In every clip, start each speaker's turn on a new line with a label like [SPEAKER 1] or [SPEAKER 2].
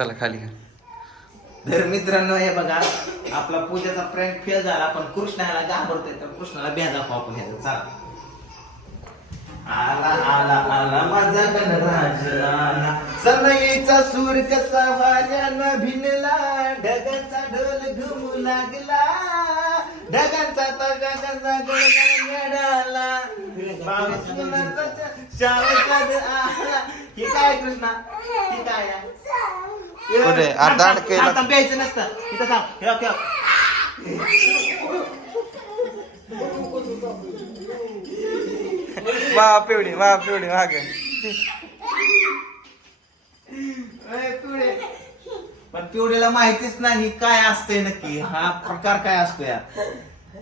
[SPEAKER 1] चला खाली
[SPEAKER 2] तर मित्रांनो हे बघा आपला पूजेचा प्रँक फेल झाला पण कृष्णाला घाबरतोय तर कृष्णाला बेजा आपण घ्यायचा चला. आला आला आला माझा गणराज आला. सनईचा सूर कसा वाऱ्यानं भिनला ढगांचा ढोल घुमू लागला. ढगांचा तगा कसा गडगडाला बावीस शाळेचा आला. हे काय कृष्णा? हे काय आहे?
[SPEAKER 1] कुठे? आ, दांड केलं.
[SPEAKER 2] आता प्यायचं नसतं. इथं थांब ठेव ठेव
[SPEAKER 1] वा पिवडी वा पिवडी
[SPEAKER 2] पिवळे. पण पिवळेला माहितीच नाही काय असतंय नक्की. हा प्रकार काय असतो या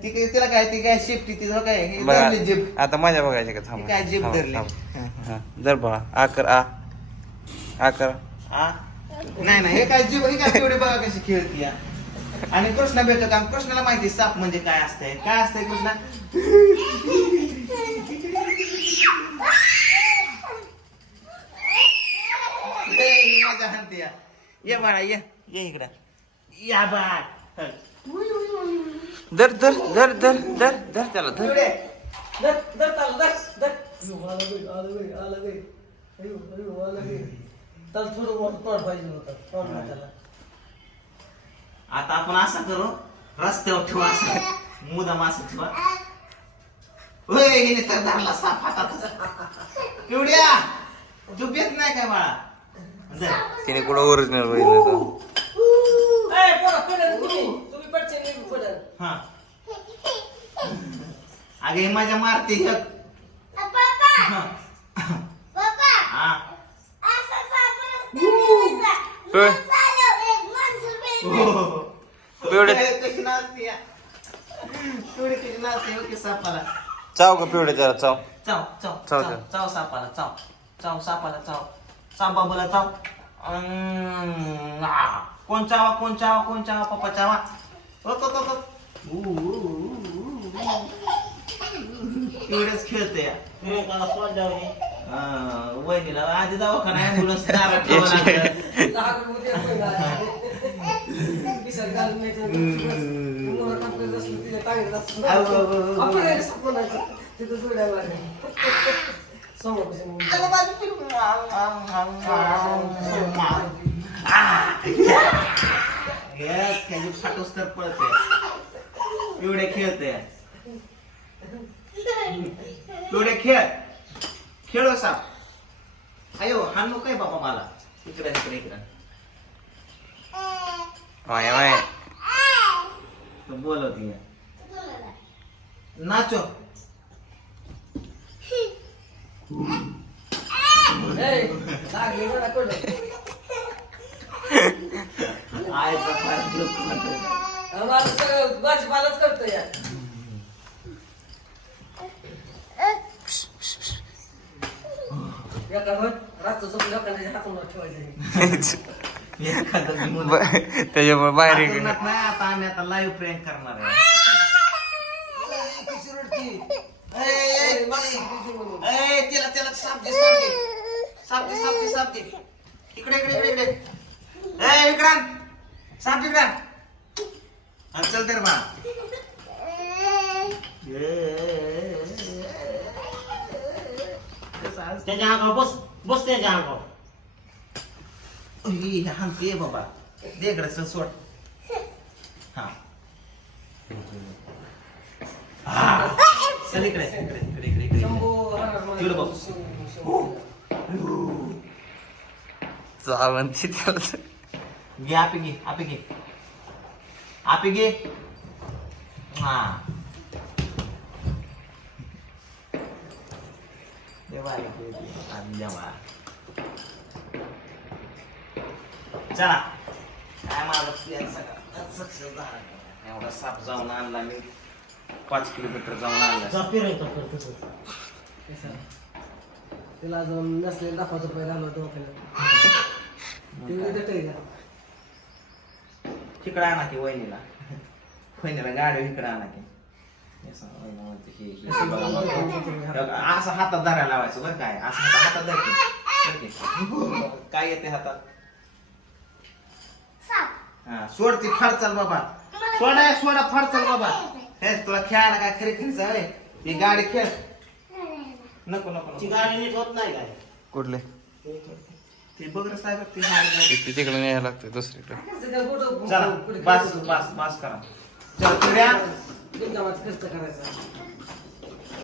[SPEAKER 2] ती काय तिला काय ती काय शेपटी तिचं काय हे धरली जीभ.
[SPEAKER 1] बघा आता मजा बघायची का? थांब
[SPEAKER 2] ती काय जीभ धरली?
[SPEAKER 1] जर बघा आ. कर आ? आ कर
[SPEAKER 2] हा? नाही नाही. हे काय जीभ हे काय पिवळे बघा कशी खेळती या. आणि कृष्णा भेटतो का कृष्णाला माहिती साप म्हणजे काय असतंय? काय असतंय कृष्णा? या. ये बाळा ये. ये इकडं. या बाळ.
[SPEAKER 1] धर धर धर धर धर धर त्याला धर.
[SPEAKER 3] धर, धर त्याला, धर, धर. आलं आलं आलं त्याला थोडं मोठं तोंड पाहिजे होतं तोंड नाही त्याला
[SPEAKER 2] आता आपण असं करू रस्त्यावर ठेवू असं मुदाम असं ठेवा होय हिने तर धरला साप हातात पिवड्या तू बेत नाही काय बाळा धर.
[SPEAKER 1] तिने कुठं ओरिजिनल बघितलं तर
[SPEAKER 3] ए, पोरं, पडेल तुम्ही. तुम्ही पटचे नाही पडेल.
[SPEAKER 2] हा अगे हे माझ्या मारते. हा. हा.
[SPEAKER 1] होय.
[SPEAKER 2] हो. सापाला.
[SPEAKER 1] चाव का पिवडे जरा चाव.
[SPEAKER 2] चाव चाव
[SPEAKER 1] चाव,
[SPEAKER 2] चाव
[SPEAKER 1] चाव.
[SPEAKER 2] सापाला चाव. चाव सापाला चाव. चाव बाबूला चाव. कोण चावा कोण चावा कोण चावा पप्पा चावा. तो, तो, तो. एवढंच खेळते. वहिनीला. आधी दवाखाना ऍम्ब्युलन्स दारात ठेवावं लागलं.
[SPEAKER 3] दहा रुपये उद्या पण खिशात घालून न्यायचं. मुलं काम करत असलं, तिला टांगत असलं.
[SPEAKER 2] आव, आव, आव, आव.
[SPEAKER 3] आपण यायला सापडायचं. तिथं जोड्या मारल्या. समोरपासून मुलं.
[SPEAKER 2] अगं, माझी पिल्लू. आव, आव, आव, आव, आव. आ. Yes, त्याची फाटूस तर पळते एवढे खेळते एवढे खेळ खेळ साप अयो हाणू काय बाबा मला इकडे इकडे इकडे. बोलवती नाचो. आयचा फार दुःख
[SPEAKER 3] भाजीपालाच करतो या. एका रात्र
[SPEAKER 1] त्याच्यामुळे बाहेर गेलं.
[SPEAKER 2] नाही आता आम्ही आता लाईव्ह प्रेंक करणार आहे
[SPEAKER 3] कशी
[SPEAKER 2] तिला त्याला साप दे साप दे साप दे साप दे इकडे इकडे इकडे इकडे ए विक्रांत साप विक्रांत हा, चल तर बा
[SPEAKER 4] त्याच्या अंगावर बस बस त्याच्या अंगावर
[SPEAKER 2] हानते बाबा. दे इकडे चल सोड. हा. हा. चल इकडे इकडे बघ.
[SPEAKER 1] चावंती त्याला.
[SPEAKER 2] घे आपी घे आपी घे. आपी घे. हा. चला. काय माझा प्लॅन सगळा सक्सेस झाला एवढा साप जाऊन आणला मी. पाच किलोमीटर जाऊन आणला?
[SPEAKER 3] तिला अजून नसलेलं दाखवायचं पहिला आलो दवाखान्यात.
[SPEAKER 2] तिकडे आणा की वहिनीला. वहिनीला गाडी इकडे आणा की. असं हातात धरायला लावायचं बरं काय? असं हातात हातात धर की. धर की. काय येते हातात? हा सोड ती फाडचाल बाबा. सोडा सोडा फाडचाल बाबा. हे तुला खेळायला काय खरी खरीच आहे? ती गाडी खेळ. नको नको
[SPEAKER 4] ती गाडी नीट होत नाही काय?
[SPEAKER 1] कुठले?
[SPEAKER 2] ती बघ रे साहेब ती
[SPEAKER 1] तिकडे न्यायला लागते दुसरीकडे.
[SPEAKER 2] चला बस बस बस करा. चल
[SPEAKER 3] बिनकामाचा खर्च करायचा.